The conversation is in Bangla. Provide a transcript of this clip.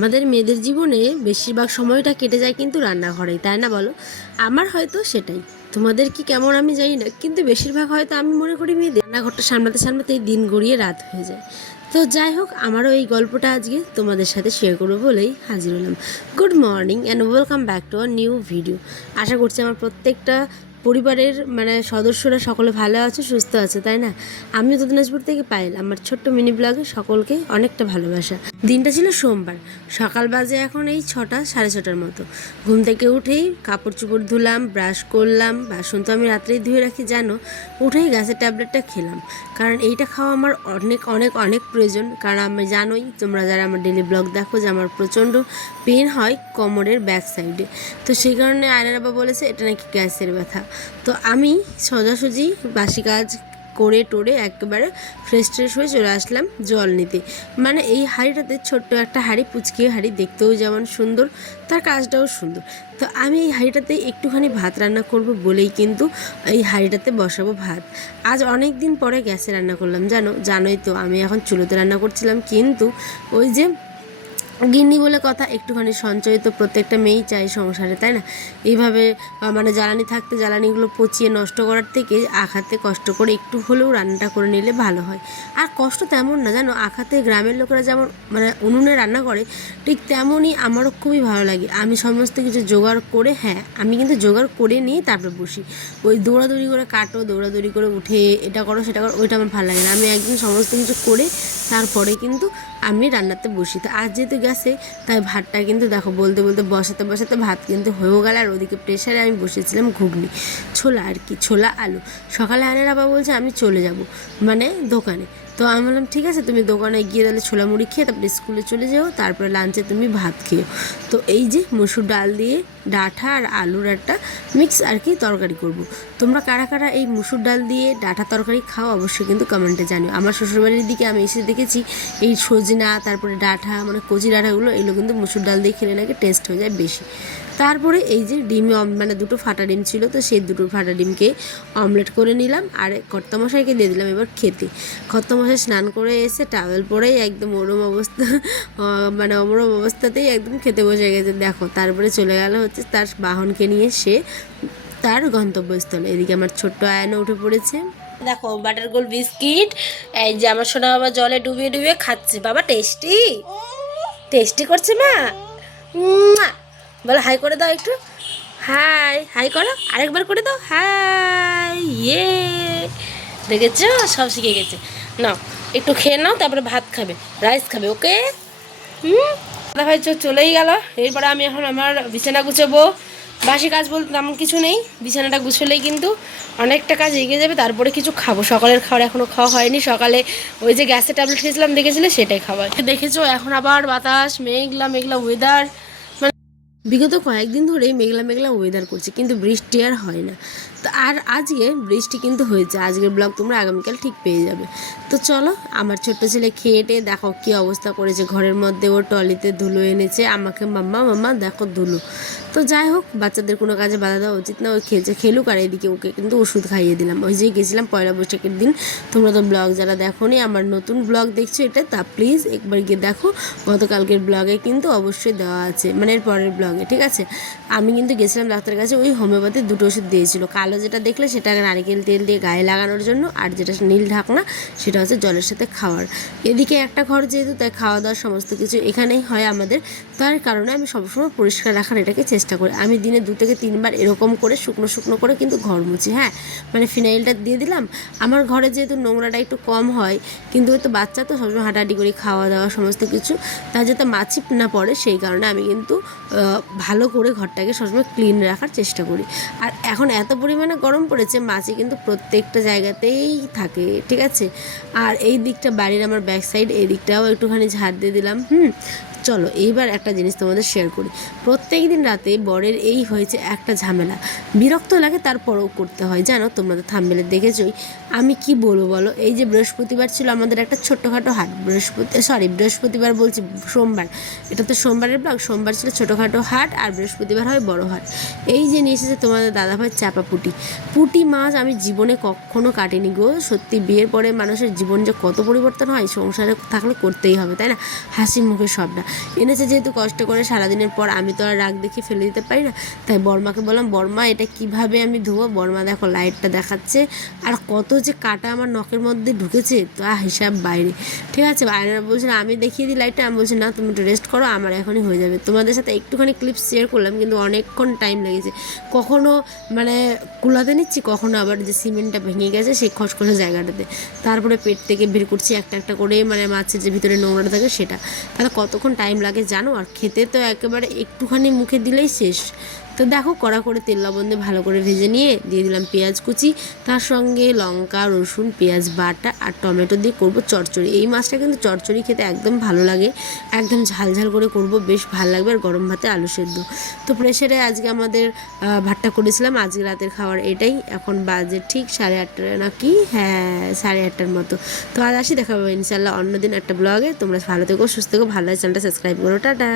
আমাদের মেয়েদের জীবনে বেশিরভাগ সময়টা কেটে যায় কিন্তু রান্নাঘরেই, তাই না বলো? আমার হয়তো সেটাই, তোমাদের কি কেমন আমি জানি না, কিন্তু বেশিরভাগ হয়তো আমি মনে করি মেয়েদের রান্নাঘরটা সামলাতে সামলাতে এই দিন গড়িয়ে রাত হয়ে যায়। তো যাই হোক, আমারও এই গল্পটা আজকে তোমাদের সাথে শেয়ার করবো বলেই হাজির হলাম। Good morning and welcome back to our new video. আশা করছি আমার প্রত্যেকটা পরিবারের সদস্যরা সকলে ভালো আছে, সুস্থ আছে, তাই না? আমিও তো দিনাজপুর থেকে পাইল আমার ছোট্ট মিনি ব্লগে সকলকে অনেকটা ভালোবাসা। দিনটা ছিল সোমবার, সকাল বাজে এখন এই 6টা সাড়ে 6টার মতো। ঘুম থেকে উঠেই কাপড় চোপড় ধুলাম, ব্রাশ করলাম, বাসন তো আমি রাত্রেই ধুয়ে রাখি জানো। উঠেই গ্যাসের ট্যাবলেটটা খেলাম, কারণ এইটা খাওয়া আমার অনেক অনেক অনেক প্রয়োজন। কারণ আমি জানোই, তোমরা যারা আমার ডেলি ব্লগ দেখো, যে আমার প্রচণ্ড পেন হয় কোমরের ব্যাক সাইডে। তো সেই কারণে আয়নার বাবা বলেছে এটা নাকি গ্যাসের ব্যথা। তো আমি সোজাসুজি বাসি কাজ করে টোরে একেবারে ফ্রেশ ট্রেশ হয়ে চলে আসলাম জল নিতে। এই হাঁড়িটাতে ছোট্ট একটা হাঁড়ি, পুচকি হাঁড়ি, দেখতেও যেমন সুন্দর তার কাজটাও সুন্দর। তো আমি এই হাঁড়িটাতে একটুখানি ভাত রান্না করব বলেই কিন্তু এই হাঁড়িটাতে বসাবো ভাত। আজ অনেক দিন পরে গ্যাসে রান্না করলাম, জানোই তো আমি এখন চুলোতে রান্না করছিলাম, কিন্তু ওই যে গিন্নি বলে কথা, একটুখানি সঞ্চয় তো প্রত্যেকটা মেয়েই চাই সংসারে, তাই না? এইভাবে জ্বালানি থাকতে জ্বালানিগুলো পচিয়ে নষ্ট করার থেকে আখাতে কষ্ট করে একটু হলেও রান্নাটা করে নিলে ভালো হয়। আর কষ্ট তেমন না, জানো, আখাতে গ্রামের লোকেরা যেমন উনুনে রান্না করে, ঠিক তেমনই আমারও খুবই ভালো লাগে। আমি সমস্ত কিছু জোগাড় করে, হ্যাঁ আমি কিন্তু জোগাড় করে নিয়ে তারপরে বসি। ওই দৌড়াদৌড়ি করে কাটো, দৌড়াদৌড়ি করে উঠে এটা করো সেটা করো, ওইটা আমার ভালো লাগে না। আমি একদিন সমস্ত কিছু করে তারপরে কিন্তু আমি রান্নাতে বসি। তো আজ যেহেতু গেছে, তাই ভাতটা কিন্তু দেখো বলতে বলতে বসাতে বসাতে ভাত কিন্তু হয়েও গেল। আর ওদিকে প্রেশারে আমি বসেছিলাম ঘুগনি, ছোলা আর কি, ছোলা আলু। সকালে আনের বাবা বলছে আমি চলে যাব দোকানে। তো আমি বললাম ঠিক আছে, তুমি দোকানে গিয়ে তাহলে ছোলা মুড়ি খেয়ে তারপরে স্কুলে চলে যাও, তারপরে লাঞ্চে তুমি ভাত খেও। তো এই যে মসুর ডাল দিয়ে ডাঁটা আর আলুর একটা মিক্স আর কি তরকারি করব। তোমরা কারা কারা এই মসুর ডাল দিয়ে ডাঁটা তরকারি খাও অবশ্যই কিন্তু কমেন্টে জানিও। আমার শ্বশুরবাড়ির দিকে আমি এসে দেখেছি এই সজনা, তারপরে ডাঁটা, কচি ডাঁটাগুলো, এগুলো কিন্তু মসুর ডাল দিয়ে খেলে নাকি টেস্ট হয়ে যায় বেশি। তারপরে এই যে ডিমে দুটো ফাটা ডিম ছিল, তো সেই দুটো ফাটা ডিমকে অমলেট করে নিলাম আর কর্তামশাইকে দিয়ে দিলাম এবার খেতে। কর্তামশাই স্নান করে এসে টাওয়েল পরেই একদম ওরম অবস্থা, অমরম অবস্থাতেই একদম খেতে বসে গেছে দেখো। তারপরে চলে গেল হচ্ছে তার বাহনকে নিয়ে সে তার গন্তব্যস্থলে। এদিকে আমার ছোট্ট আয়না উঠে পড়েছে, দেখো বাটার গোল্ড বিস্কিট, এই যে আমার সোনা বাবা জলে ডুবিয়ে ডুবিয়ে খাচ্ছে। বাবা টেস্টি টেস্টি করছে মা। বলো হাই করে দাও একটু, হাই হাই করো, আরেকবার করে দাও হাই। ইয়ে, দেখেছো সব শিখে গেছে। নাও একটু খেয়ে নাও, তারপরে ভাত খাবে, রাইস খাবে, ওকে? দাদা ভাই চলেই গেল। এরপরে আমি এখন আমার বিছানা গুছাবো। বাসি কাজ বলতে তেমন কিছু নেই, বিছানাটা গুছলেই কিন্তু অনেকটা কাজ এগিয়ে যাবে। তারপরে কিছু খাবো, সকালের খাবার এখনও খাওয়া হয়নি। সকালে ওই যে গ্যাসের ট্যাবলেট খেয়েছিলাম দেখেছিলে, সেটাই খাওয়া। দেখেছো এখন আবার বাতাস, মেঘলা মেঘলা ওয়েদার। বিগত কয়েকদিন ধরেই মেঘলা মেঘলা ওয়েদার করছে, কিন্তু বৃষ্টি আর হয় না। তো আর আজকে বৃষ্টি কিন্তু হয়েছে। আজকের ব্লগ তোমরা আগামীকাল ঠিক পেয়ে যাবে। তো চলো, আমার ছোট্ট ছেলে খেয়ে টেয়ে দেখো কী অবস্থা করেছে। ঘরের মধ্যে ও টলিতে ধুলো এনেছে, আমাকে মাম্মা মাম্মা দেখো ধুলো। তো যাই হোক, বাচ্চাদের কোনো কাজে বাধা দেওয়া উচিত না, ওই খেলছে খেলুক। আর এদিকে ওকে কিন্তু ওষুধ খাইয়ে দিলাম। ওই যে গেছিলাম পয়লা বৈশাখের দিন, তোমরা তো ব্লগ যারা দেখো নি, আমার নতুন ব্লগ দেখছো এটা, তা প্লিজ একবার গিয়ে দেখো। গতকালকের ব্লগে কিন্তু অবশ্যই দেওয়া আছে, এর পরের ব্লগে, ঠিক আছে? আমি কিন্তু গেছিলাম ডাক্তারের কাছে, ওই হোমিওপ্যাথির দুটো ওষুধ দিয়েছিল। কালো যেটা দেখলে সেটা নারিকেল তেল দিয়ে গায়ে লাগানোর জন্য, আর যেটা নীল ঢাকনা সেটা হচ্ছে জলের সাথে খাওয়ার। এদিকে একটা ঘর যেহেতু, তাই খাওয়া দাওয়ার সমস্ত কিছু এখানেই হয় আমাদের। তার কারণে আমি সবসময় পরিষ্কার রাখার এটাকে চেষ্টা করি। আমি দিনে 2 থেকে 3 বার এরকম করে শুকনো শুকনো করে কিন্তু ঘর মুছি। হ্যাঁ, ফিনাইলটা দিয়ে দিলাম। আমার ঘরে যেহেতু নোংরাটা একটু কম হয়, কিন্তু হয়তো বাচ্চা তো সবসময় হাঁটাহাঁটি করি, খাওয়া দাওয়া সমস্ত কিছু, তার যাতে মাছি না পড়ে সেই কারণে আমি কিন্তু ভালো করে ঘরটাকে সবসময় ক্লিন রাখার চেষ্টা করি। আর এখন এত পরিমাণে গরম পড়েছে, মাছি কিন্তু প্রত্যেকটা জায়গাতেই থাকে, ঠিক আছে? আর এই দিকটা বাড়ির আমার ব্যাক সাইড, এই দিকটাও একটুখানি ঝাড় দিয়ে দিলাম। চলো এইবার একটা জিনিস তোমাদের শেয়ার করি। প্রত্যেক দিন রাতে বরের এই হয়েছে একটা ঝামেলা, বিরক্ত লাগে, তারপরেও করতে হয়, জানো? তোমরা তো থাম্বনেলে দেখেছোই। আমি কি বলবো বলো, এই যে বৃহস্পতিবার ছিল আমাদের একটা ছোট্টখাটো হাট, বৃহস্পতিবার বলছি, সোমবার, এটা তো সোমবারের ব্লগ। সোমবার ছিল ছোটোখাটো হাট, আর বৃহস্পতিবার হয় বড় হাট। এই যে নিয়ে এসেছে তোমাদের দাদাভাই চাপা পুঁটি মাছ, আমি জীবনে কখনো কাটিনি গো। সত্যি বিয়ের পরে মানুষের জীবন যে কত পরিবর্তন হয়, সংসারে থাকলে করতেই হবে, তাই না? হাসি মুখে সবটা। এনেছে যেহেতু কষ্ট করে সারাদিনের পর, আমি তো আর রাগ দেখে ফেলে দিতে পারি না। তাই বর্মাকে বললাম, বর্মা এটা কিভাবে আমি ধোবো? বর্মা দেখো লাইটটা দেখাচ্ছে, আর কত যে কাটা আমার নখের মধ্যে ঢুকেছে তা হিসাব বাইরে। ঠিক আছে, আয়নারা বলছে আমি দেখিয়ে দিই লাইটটা, আমি বলছি না তুমি একটু রেস্ট করো, আমার এখনই হয়ে যাবে। তোমাদের সাথে একটুখানি ক্লিপস শেয়ার করলাম, কিন্তু অনেকক্ষণ টাইম লেগেছে। কখনো মানে কুলাতে নিচ্ছি, কখনো আবার যে সিমেন্টটা ভেঙে গেছে সেই খসখসে জায়গাটাতে, তারপরে পেট থেকে বের করছি একটা একটা করে, মানে মাছের যে ভিতরে নোংরাটা থাকে সেটা। তাহলে কতক্ষণ টাইম লাগে জানো? আর খেতে তো একেবারে একটুখানি মুখে দিলেই শেষ। তো দেখো কড়া করে তেল লবণ দিয়ে ভালো করে ভেজে নিয়ে দিয়ে দিলাম পেঁয়াজ কুচি, তার সঙ্গে লঙ্কা রসুন পেঁয়াজ বাটা আর টমেটো দিয়ে করব চচ্চড়ি। এই মাছটা কিন্তু চচ্চড়ি খেতে একদম ভালো লাগে, একদম ঝাল ঝাল করে করব, বেশ ভালো লাগবে। আর গরম ভাতে আলু সেদ্ধ। তো প্রেশারে আজকে আমাদের ভাতটা করেছিলাম, আজকে রাতের খাবার এটাই। এখন বাজে ঠিক 8:30 নাকি, হ্যাঁ 8:30 মতো। তো আজ আসি, দেখা হবে ইনশাল্লাহ অন্যদিন একটা ব্লগে। তোমরা ভালো থেকো সুস্থ থেকো, ভালো চ্যানেলটা সাবস্ক্রাইব করো, টাটা।